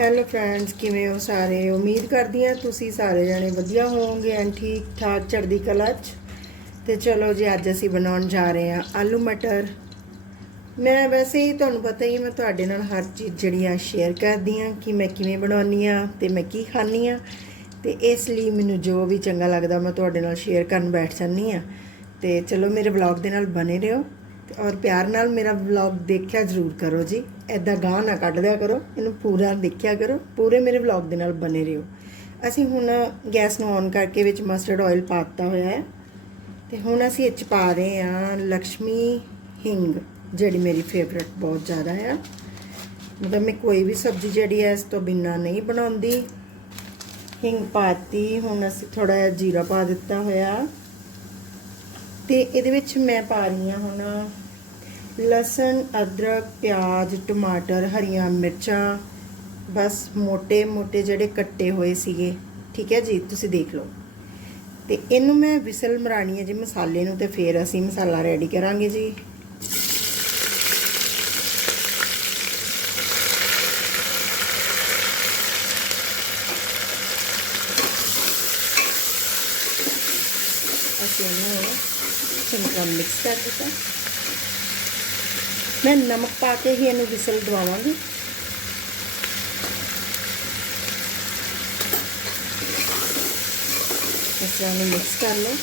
Hello friends ਕਿਵੇਂ ਹੋ ਸਾਰੇ? ਉਮੀਦ ਕਰਦੀ ਹਾਂ ਤੁਸੀਂ ਸਾਰੇ ਜਣੇ ਵਧੀਆ ਹੋਵੋਗੇ ਐਂਡ ਠੀਕ ਠਾਕ ਚੜ੍ਹਦੀ ਕਲਾ 'ਚ। ਤੇ ਚਲੋ ਜੀ, ਅੱਜ ਅਸੀਂ ਬਣਾਉਣ ਜਾ ਰਹੇ ਹਾਂ ਆਲੂ ਮਟਰ। ਮੈਂ ਵੈਸੇ ਹੀ ਤੁਹਾਨੂੰ ਪਤਾ ਹੀ ਮੈਂ ਤੁਹਾਡੇ ਨਾਲ ਹਰ ਚੀਜ਼ ਜਿਹੜੀ ਆ ਸ਼ੇਅਰ ਕਰਦੀ ਹਾਂ, ਕਿ ਮੈਂ ਕਿਵੇਂ ਬਣਾਉਣੀ ਆ ਤੇ ਮੈਂ ਕੀ ਖਾਣੀ ਆ ਤੇ ਇਸ ਲਈ ਮੈਨੂੰ ਜੋ ਵੀ ਚੰਗਾ ਲੱਗਦਾ, ਮੈਂ ਤੁਹਾਡੇ ਨਾਲ ਸ਼ੇਅਰ ਕਰਨ ਬੈਠ ਜਾਂਦੀ ਆ ਤੇ ਚਲੋ ਮੇਰੇ ਵਲੌਗ ਦੇ ਨਾਲ ਬਨੇ ਰਹੋ। ਤੇ ਔਰ ਪਿਆਰ ਨਾਲ ਮੇਰਾ ਵਲੌਗ ਦੇਖਿਆ ਜ਼ਰੂਰ ਕਰੋ ਜੀ। ਐਦਾਂ ਗਾਹ ਨਾ ਕੱਢ ਦਿਆ ਕਰੋ, ਇਹਨੂੰ ਪੂਰਾ ਦੇਖਿਆ ਕਰੋ, ਪੂਰੇ ਮੇਰੇ ਵਲੌਗ ਦੇ ਨਾਲ ਬਨੇ ਰਹੋ। ਅਸੀਂ ਹੁਣ ਗੈਸ ਨੂੰ ਔਨ ਕਰਕੇ ਵਿੱਚ ਮਸਟਰਡ ਆਇਲ ਪਾਤਾ ਹੋਇਆ ਹੈ। ਤੇ ਹੁਣ ਅਸੀਂ ਇਹ 'ਚ ਪਾ ਰਹੇ ਹਾਂ ਲక్ష్ਮੀ ਹਿੰਗ, ਜਿਹੜੀ ਮੇਰੀ ਫੇਵਰਟ ਬਹੁਤ ਜ਼ਿਆਦਾ ਹੈ ਮਤਲਬ ਮੈਂ ਕੋਈ ਵੀ ਸਬਜ਼ੀ ਜਿਹੜੀ ਹੈ ਇਸ ਤੋਂ ਬਿਨਾ ਨਹੀਂ ਬਣਾਉਂਦੀ। ਹਿੰਗ ਪਾਤੀ, ਹੁਣ ਅਸੀਂ ਥੋੜਾ ਜਿਹਾ ਜੀਰਾ ਪਾ ਦਿੱਤਾ ਹੋਇਆ। ਤੇ ਇਹਦੇ ਵਿੱਚ ਮੈਂ ਪਾ ਰਹੀ ਹਾਂ ਹੁਣ ਲਸਣ, ਅਦਰਕ, ਪਿਆਜ਼, ਟਮਾਟਰ, ਹਰੀਆਂ ਮਿਰਚਾਂ, ਬਸ ਮੋਟੇ ਮੋਟੇ ਜਿਹੜੇ ਕੱਟੇ ਹੋਏ ਸੀਗੇ। ਠੀਕ ਹੈ ਜੀ? ਤੁਸੀਂ ਦੇਖ ਲਓ। ਤੇ ਇਹਨੂੰ ਮੈਂ ਵਿਸਲ ਮਰਾਣੀ ਹੈ ਜੀ ਮਸਾਲੇ ਨੂੰ ਤੇ ਫੇਰ ਅਸੀਂ ਮਸਾਲਾ ਰੈਡੀ ਕਰਾਂਗੇ ਜੀ। ਅਸੀਂ ਇਹਨੂੰ ਚੰਗਾ ਮਿਕਸ ਕਰ ਦਿੱਤਾ। ਮੈਂ ਨਮਕ ਪਾ ਕੇ ਹੀ ਇਹਨੂੰ ਵਿਸਲ ਦਵਾਵਾਂਗੀ। ਇਸ ਤਰ੍ਹਾਂ ਨੂੰ ਮਿਕਸ ਕਰ ਲਓ।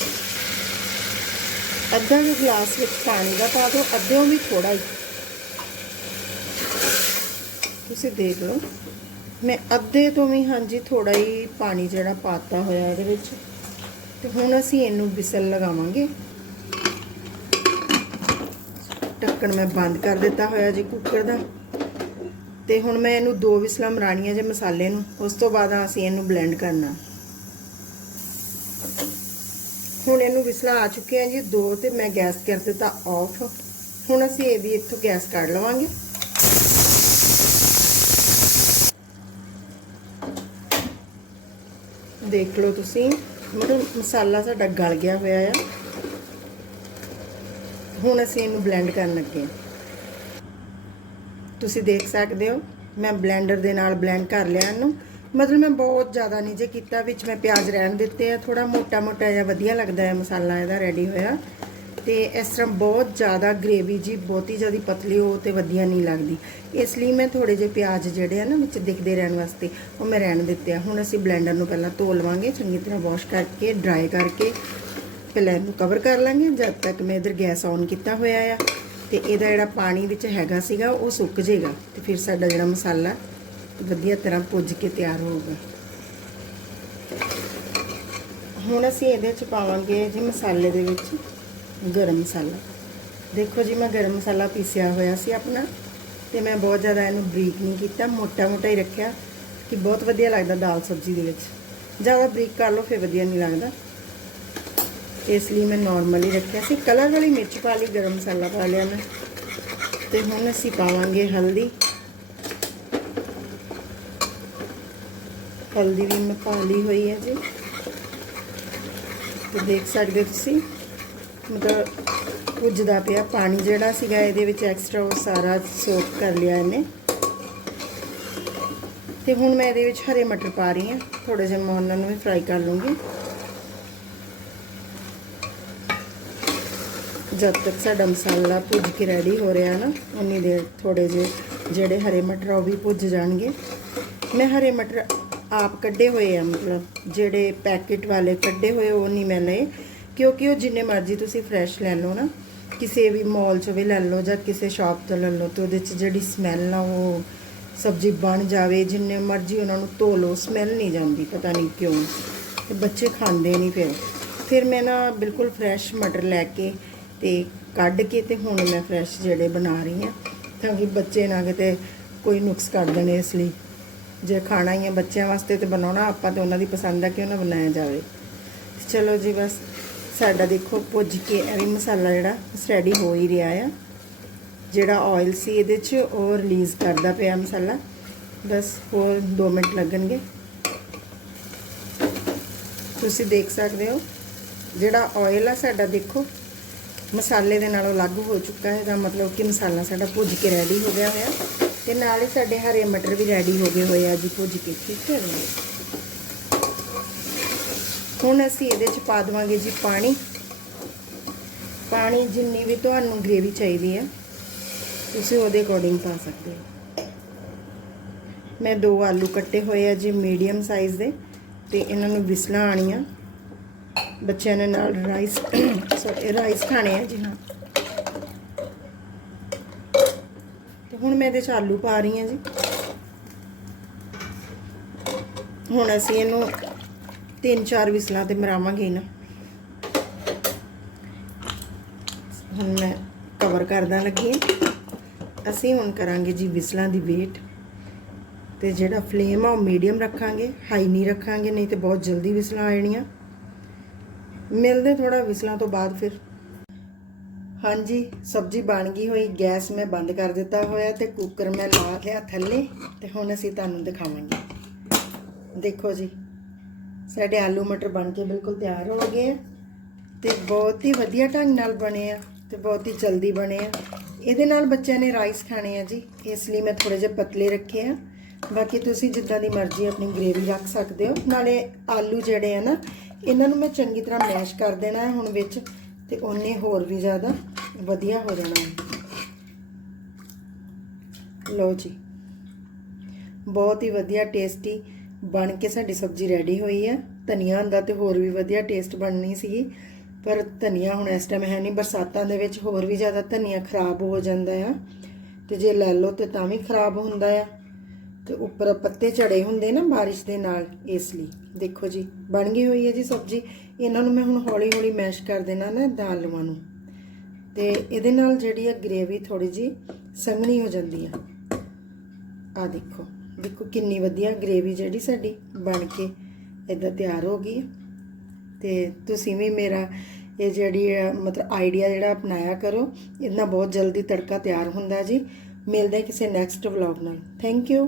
ਅੱਧਾ ਕੁ ਗਲਾਸ ਵਿੱਚ ਪਾਣੀ ਦਾ ਪਾ ਦਿਓ, ਅੱਧਿਓਂ ਵੀ ਥੋੜਾ ਹੀ। ਤੁਸੀਂ ਦੇਖ ਲਓ। ਮੈਂ ਅੱਧੇ ਤੋਂ ਵੀ ਹਾਂਜੀ ਥੋੜਾ ਹੀ ਪਾਣੀ ਜਿਹੜਾ ਪਾਤਾ ਹੋਇਆ ਇਹਦੇ ਵਿੱਚ। ਤੇ ਹੁਣ ਅਸੀਂ ਇਹਨੂੰ ਵਿਸਲ ਲਗਾਵਾਂਗੇ। ਢੱਕਣ ਮੈਂ ਬੰਦ ਕਰ ਦਿੱਤਾ ਹੋਇਆ ਜੀ ਕੁੱਕਰ ਦਾ। ਤੇ ਹੁਣ ਮੈਂ ਇਹਨੂੰ ਦੋ ਵਿਸਲਾਂ ਮਰਾਣੀਆਂ ਜੇ ਮਸਾਲੇ ਨੂੰ। ਉਸ ਤੋਂ ਬਾਅਦ ਅਸੀਂ ਇਹਨੂੰ ਬਲੈਂਡ ਕਰਨਾ। ਹੁਣ ਇਹਨੂੰ ਵਿਸਲਾਂ ਆ ਚੁੱਕੀਆਂ ਜੀ ਦੋ ਤੇ ਮੈਂ ਗੈਸ ਕਰ ਦਿੱਤਾ ਆਫ ਹੁਣ ਅਸੀਂ ਇਹ ਵੀ ਇੱਥੋਂ ਗੈਸ ਕੱਢ ਲਵਾਂਗੇ। ਦੇਖ ਲਓ ਤੁਸੀਂ। ਮਤਲਬ ਮਸਾਲਾ ਸਾਡਾ ਗਲ ਗਿਆ ਹੋਇਆ ਆ। ਹੁਣ ਅਸੀਂ ਇਹਨੂੰ ਬਲੈਂਡ ਕਰਨ ਲੱਗੇ ਹਾਂ। ਤੁਸੀਂ ਦੇਖ ਸਕਦੇ ਹੋ, ਮੈਂ ਬਲੈਂਡਰ ਦੇ ਨਾਲ ਬਲੈਂਡ ਕਰ ਲਿਆ ਇਹਨੂੰ। ਮਤਲਬ ਮੈਂ ਬਹੁਤ ਜ਼ਿਆਦਾ ਨਹੀਂ ਜੇ ਕੀਤਾ, ਵਿੱਚ ਮੈਂ ਪਿਆਜ਼ ਰਹਿਣ ਦਿੱਤੇ ਆ। ਥੋੜਾ ਮੋਟਾ ਮੋਟਾ ਜਿਹਾ ਵਧੀਆ ਲੱਗਦਾ ਹੈ ਮਸਾਲਾ ਇਹਦਾ ਰੈਡੀ ਹੋਇਆ। ਤੇ ਇਸ ਤਰ੍ਹਾਂ ਬਹੁਤ ਜ਼ਿਆਦਾ ਗ੍ਰੇਵੀ ਜੀ, ਬਹੁਤੀ ਜ਼ਿਆਦਾ ਪਤਲੀ ਹੋ ਤੇ ਵਧੀਆ ਨਹੀਂ ਲੱਗਦੀ। ਇਸ ਲਈ ਮੈਂ ਥੋੜੇ ਜਿਹੇ ਪਿਆਜ਼ ਜਿਹੜੇ ਆ ਨਾ ਵਿੱਚ ਦਿਖਦੇ ਰਹਿਣ ਵਾਸਤੇ, ਉਹ ਮੈਂ ਰਹਿਣ ਦਿੱਤੇ ਆ। ਹੁਣ ਅਸੀਂ ਬਲੈਂਡਰ ਨੂੰ ਪਹਿਲਾਂ ਧੋ ਲਵਾਂਗੇ, ਚੰਗੀ ਤਰ੍ਹਾਂ ਵਾਸ਼ ਕਰਕੇ ਡਰਾਈ ਕਰਕੇ ਪਹਿਲਾਂ ਇਹਨੂੰ ਕਵਰ ਕਰ ਲਾਂਗੇ, ਜਦ ਤੱਕ ਮੈਂ ਇਧਰ ਗੈਸ ਔਨ ਕੀਤਾ ਹੋਇਆ ਆ। ਤੇ ਇਹਦਾ ਜਿਹੜਾ ਪਾਣੀ ਵਿੱਚ ਹੈਗਾ ਸੀਗਾ, ਉਹ ਸੁੱਕ ਜਾਏਗਾ। ਤੇ ਫਿਰ ਸਾਡਾ ਜਿਹੜਾ ਮਸਾਲਾ ਵਧੀਆ ਤਰ੍ਹਾਂ ਪੁੱਜ ਕੇ ਤਿਆਰ ਹੋਊਗਾ। ਹੁਣ ਅਸੀਂ ਇਹਦੇ ਚ ਪਾਵਾਂਗੇ ਜੀ ਮਸਾਲੇ ਦੇ ਵਿੱਚ ਗਰਮ ਮਸਾਲਾ। ਦੇਖੋ ਜੀ, ਮੈਂ ਗਰਮ ਮਸਾਲਾ ਪੀਸਿਆ ਹੋਇਆ ਸੀ ਆਪਣਾ, ਤੇ ਮੈਂ ਬਹੁਤ ਜ਼ਿਆਦਾ ਇਹਨੂੰ ਬਰੀਕ ਨਹੀਂ ਕੀਤਾ, ਮੋਟਾ ਮੋਟਾ ਹੀ ਰੱਖਿਆ, ਕਿ ਬਹੁਤ ਵਧੀਆ ਲੱਗਦਾ ਦਾਲ ਸਬਜ਼ੀ ਦੇ ਵਿੱਚ। ਜ਼ਿਆਦਾ ਬਰੀਕ ਕਰ ਲਓ, ਫਿਰ ਵਧੀਆ ਨਹੀਂ ਲੱਗਦਾ। ਇਸ ਲਈ ਮੈਂ ਨਾਰਮਲ ਹੀ ਰੱਖਿਆ ਸੀ। ਕਲਰ ਵਾਲੀ ਮਿਰਚ ਪਾ ਲਈ, ਗਰਮ ਮਸਾਲਾ ਪਾ ਲਿਆ ਮੈਂ। ਤੇ ਹੁਣ ਅਸੀਂ ਪਾਵਾਂਗੇ ਹਲਦੀ। ਹਲਦੀ ਵੀ ਮੈਂ ਪਾ ਲਈ ਹੋਈ ਹੈ ਜੀ। ਤੇ ਦੇਖ ਸਕਦੇ ਹੋ ਤੁਸੀਂ, ਮਤਲਬ ਭੁੱਜਦਾ ਪਿਆ ਪਾਣੀ ਜਿਹੜਾ ਸੀਗਾ, ਇਹਦੇ ਵਿੱਚ ਐਕਸਟਰਾ ਉਹ ਸਾਰਾ ਸੋਕ ਕਰ ਲਿਆ ਇਹਨੇ। ਤੇ ਹੁਣ ਮੈਂ ਇਹਦੇ ਵਿੱਚ ਹਰੇ ਮਟਰ ਪਾ ਰਹੀ ਹਾਂ। ਥੋੜੇ ਜਿਹਾ ਮੈਂ ਉਹਨਾਂ ਨੂੰ ਵੀ ਫਰਾਈ ਕਰ ਲੂੰਗੀ। ਜਦ ਤੱਕ ਸਾਡਾ ਮਸਾਲਾ ਭੁੱਜ ਕੇ ਰੈਡੀ ਹੋ ਰਿਹਾ ਨਾ, ਉਨੀ ਦੇਰ ਥੋੜੇ ਜਿਹੇ ਜਿਹੜੇ ਹਰੇ ਮਟਰ ਆ, ਉਹ ਵੀ ਭੁੱਜ ਜਾਣਗੇ। ਮੈਂ ਹਰੇ ਮਟਰ ਆਪ ਕੱਢੇ ਹੋਏ ਆ, ਮਤਲਬ ਜਿਹੜੇ ਪੈਕੇਟ ਵਾਲੇ ਕੱਢੇ ਹੋਏ, ਉਹ ਨਹੀਂ ਮੈਂ ਲਏ। ਕਿਉਂਕਿ ਉਹ ਜਿੰਨੇ ਮਰਜ਼ੀ ਤੁਸੀਂ ਫਰੈਸ਼ ਲੈ ਲਓ ਨਾ, ਕਿਸੇ ਵੀ ਮਾਲ 'ਚ ਵੀ ਲੈ ਲਓ ਜਾਂ ਕਿਸੇ ਸ਼ਾਪ ਤੋਂ ਲੈ ਲਓ, ਤੇ ਉਹਦੇ 'ਚ ਜਿਹੜੀ ਸਮੈਲ ਆ, ਉਹ ਸਬਜ਼ੀ ਬਣ ਜਾਵੇ, ਜਿੰਨੇ ਮਰਜ਼ੀ ਉਹਨਾਂ ਨੂੰ ਧੋ ਲਓ ਸਮੈਲ ਨਹੀਂ ਜਾਂਦੀ, ਪਤਾ ਨਹੀਂ ਕਿਉਂ। ਤੇ ਬੱਚੇ ਖਾਂਦੇ ਨਹੀਂ ਫਿਰ। ਫਿਰ ਮੈਂ ਨਾ ਬਿਲਕੁਲ ਫਰੈਸ਼ ਮਟਰ ਲੈ ਕੇ ਤੇ ਕੱਢ ਕੇ ਤੇ ਹੁਣ ਮੈਂ ਫਰੈਸ਼ ਜਿਹੜੇ ਬਣਾ ਰਹੀ ਹਾਂ, ਤਾਂ ਕਿ ਬੱਚੇ ਨਾ ਕਿਤੇ ਕੋਈ ਨੁਕਸ ਕਰ ਦੇਣ ਇਸ ਲਈ। ਜੇ ਖਾਣਾ ਹੀ ਹੈ ਬੱਚਿਆਂ ਵਾਸਤੇ ਤੇ ਬਣਾਉਣਾ, ਆਪਾਂ ਤੇ ਉਹਨਾਂ ਦੀ ਪਸੰਦ ਆ ਕਿ ਉਹਨਾਂ ਬਣਾਇਆ ਜਾਵੇ। ਚਲੋ ਜੀ ਬਸ, ਸਾਡਾ ਦੇਖੋ ਭੁੱਜ ਕੇ ਇਹ ਵੀ ਮਸਾਲਾ ਜਿਹੜਾ ਰੈਡੀ ਹੋ ਹੀ ਰਿਹਾ ਆ। ਜਿਹੜਾ ਆਇਲ ਸੀ ਇਹਦੇ 'ਚ, ਉਹ ਰਿਲੀਜ਼ ਕਰਦਾ ਪਿਆ ਮਸਾਲਾ। ਬਸ ਹੋਰ 2 ਮਿੰਟ ਲੱਗਣਗੇ। ਤੁਸੀਂ ਦੇਖ ਸਕਦੇ ਹੋ, ਜਿਹੜਾ ਆਇਲ ਆ ਸਾਡਾ ਦੇਖੋ ਮਸਾਲੇ ਦੇ ਨਾਲੋਂ ਅਲੱਗ ਹੋ ਚੁੱਕਾ ਹੈਗਾ ਮਤਲਬ ਕਿ ਮਸਾਲਾ ਸਾਡਾ ਭੁੱਜ ਕੇ ਰੈਡੀ ਹੋ ਗਿਆ ਹੋਇਆ। ਤੇ ਨਾਲ ਹੀ ਸਾਡੇ ਹਰੇ ਮਟਰ ਵੀ ਰੈਡੀ ਹੋ ਗਏ ਹੋਏ ਆ ਜੀ ਭੁੱਜ ਕੇ, ਠੀਕ ਹੈ ਹੁਣ ਅਸੀਂ ਇਹਦੇ ਚ ਪਾ ਦੇਵਾਂਗੇ ਜੀ ਪਾਣੀ। ਪਾਣੀ ਜਿੰਨੀ ਵੀ ਤੁਹਾਨੂੰ ਗ੍ਰੇਵੀ ਚਾਹੀਦੀ ਹੈ, ਤੁਸੀਂ ਉਹਦੇ ਅਕੋਰਡਿੰਗ ਪਾ ਸਕਦੇ ਹੋ। ਮੈਂ ਦੋ ਆਲੂ ਕੱਟੇ ਹੋਏ ਆ ਜੀ ਮੀਡੀਅਮ ਸਾਈਜ਼ ਦੇ, ਤੇ ਇਹਨਾਂ ਨੂੰ ਵਿਸਲਾਂ ਆਣੀਆਂ ਬੱਚਿਆਂ ਨੇ ਨਾਲ ਰਾਈਸ ਸੌਰੀ ਰਾਈਸ ਖਾਣੇ ਆ ਜੀ ਹਾਂ ਤੇ ਹੁਣ ਮੈਂ ਇਹਦੇ ਚ ਆਲੂ ਪਾ ਰਹੀ ਹਾਂ ਜੀ। ਹੁਣ ਅਸੀਂ ਇਹਨੂੰ ਤਿੰਨ ਚਾਰ ਵਿਸਲਾਂ ਤੇ ਮਰਾਵਾਂਗੇ ਨਾ ਹੁਣ ਮੈਂ ਕਵਰ ਕਰਦਾ ਲੱਗੀ ਹਾਂ। ਅਸੀਂ ਹੁਣ ਕਰਾਂਗੇ ਜੀ ਵਿਸਲਾਂ ਦੀ ਵੇਟ ਤੇ ਜਿਹੜਾ ਫਲੇਮ ਆ ਉਹ ਮੀਡੀਅਮ ਰੱਖਾਂਗੇ ਹਾਈ ਨਹੀਂ ਰੱਖਾਂਗੇ, ਨਹੀਂ ਤੇ ਬਹੁਤ ਜਲਦੀ ਵਿਸਲਾਂ ਆ ਜਾਣੀਆਂ। ਮਿਲਦੇ ਥੋੜਾ ਵਿਸਲਾਂ ਤੋਂ ਬਾਅਦ ਫਿਰ। ਹਾਂਜੀ, ਸਬਜ਼ੀ ਬਣ ਗਈ ਹੋਈ, ਗੈਸ ਮੈਂ ਬੰਦ ਕਰ ਦਿੱਤਾ ਹੋਇਆ ਤੇ ਕੁੱਕਰ ਮੈਂ ਲਾ ਲਿਆ ਥੱਲੇ ਤੇ ਹੁਣ ਅਸੀਂ ਤੁਹਾਨੂੰ ਦਿਖਾਵਾਂਗੇ। ਦੇਖੋ ਜੀ, ਸਾਡੇ ਆਲੂ ਮਟਰ ਬਣ ਕੇ ਬਿਲਕੁਲ ਤਿਆਰ ਹੋ ਗਏ ਆ ਤੇ ਬਹੁਤ ਹੀ ਵਧੀਆ ਢੰਗ ਨਾਲ ਬਣੇ ਆ ਤੇ ਬਹੁਤ ਹੀ ਜਲਦੀ ਬਣੇ ਆ। ਇਹਦੇ ਨਾਲ ਬੱਚਿਆਂ ਨੇ ਰਾਈਸ ਖਾਣੇ ਆ ਜੀ, ਇਸ ਲਈ ਮੈਂ ਥੋੜੇ ਜਿਹੇ ਪਤਲੇ ਰੱਖੇ ਆ। ਬਾਕੀ ਤੁਸੀਂ ਜਿੱਦਾਂ ਦੀ ਮਰਜ਼ੀ ਆਪਣੀ ਗ੍ਰੇਵੀ ਰੱਖ ਸਕਦੇ ਹੋ। ਨਾਲੇ ਆਲੂ ਜਿਹੜੇ ਆ ਨਾ ਇਹਨਾਂ ਨੂੰ ਮੈਂ ਚੰਗੀ ਤਰ੍ਹਾਂ ਮੈਸ਼ ਕਰ ਦੇਣਾ ਹੈ ਹੁਣ ਵਿੱਚ ਤੇ ਉਹਨੇ ਹੋਰ ਵੀ ਜ਼ਿਆਦਾ ਵਧੀਆ ਹੋ ਜਾਣਾ ਹੈ। ਲਓ ਜੀ। ਬਹੁਤ ਹੀ ਵਧੀਆ ਟੇਸਟੀ ਬਣ ਕੇ ਸਾਡੀ ਸਬਜ਼ੀ ਰੈਡੀ ਹੋਈ ਹੈ। ਧਨੀਆ ਹੁੰਦਾ ਤੇ ਹੋਰ ਵੀ ਵਧੀਆ ਟੇਸਟ ਬਣਨੀ ਸੀਗੀ, ਪਰ ਧਨੀਆ ਹੁਣ ਇਸ ਟਾਈਮ ਹੈ ਨਹੀਂ। ਬਰਸਾਤਾਂ ਦੇ ਵਿੱਚ ਹੋਰ ਵੀ ਜ਼ਿਆਦਾ ਧਨੀਆ ਖਰਾਬ ਹੋ ਜਾਂਦਾ ਆ। ਤੇ ਜੇ ਲੈ ਲਓ ਤੇ ਤਾਂ ਵੀ ਖਰਾਬ ਹੁੰਦਾ ਆ। ਤੇ ਉੱਪਰ ਪੱਤੇ ਝੜੇ ਹੁੰਦੇ ਨਾ ਬਾਰਿਸ਼ ਦੇ ਨਾਲ ਇਸ ਲਈ। ਦੇਖੋ ਜੀ ਬਣ ਗਈ ਹੋਈ ਹੈ ਜੀ ਸਬਜ਼ੀ। ਇਹਨਾਂ ਨੂੰ ਮੈਂ ਹੁਣ ਹੌਲੀ ਹੌਲੀ ਮੈਸ਼ ਕਰ ਦੇਣਾ ਨਾ ਦਾਲਵਾਂ ਨੂੰ ਤੇ ਇਹਦੇ ਨਾਲ ਜਿਹੜੀ ਆ ਗ੍ਰੇਵੀ ਥੋੜੀ ਜੀ ਸੰਘਣੀ ਹੋ ਜਾਂਦੀ ਆ। ਆ ਦੇਖੋ ਦੇਖੋ ਕਿੰਨੀ ਵਧੀਆ ਗ੍ਰੇਵੀ ਜਿਹੜੀ ਸਾਡੀ ਬਣ ਕੇ ਇਦਾਂ ਤਿਆਰ ਹੋ ਗਈ ਹੈ। ਤੇ ਤੁਸੀਂ ਵੀ ਮੇਰਾ ਇਹ ਜਿਹੜੀ ਹੈ, ਮਤਲਬ ਆਈਡੀਆ ਜਿਹੜਾ ਅਪਣਾਇਆ ਕਰੋ ਇਹਨਾਂ ਬਹੁਤ ਜਲਦੀ ਤੜਕਾ ਤਿਆਰ ਹੁੰਦਾ ਜੀ। ਮਿਲਦੇ ਕਿਸੇ ਨੈਕਸਟ ਵਲੌਗ ਨਾਲ। Thank you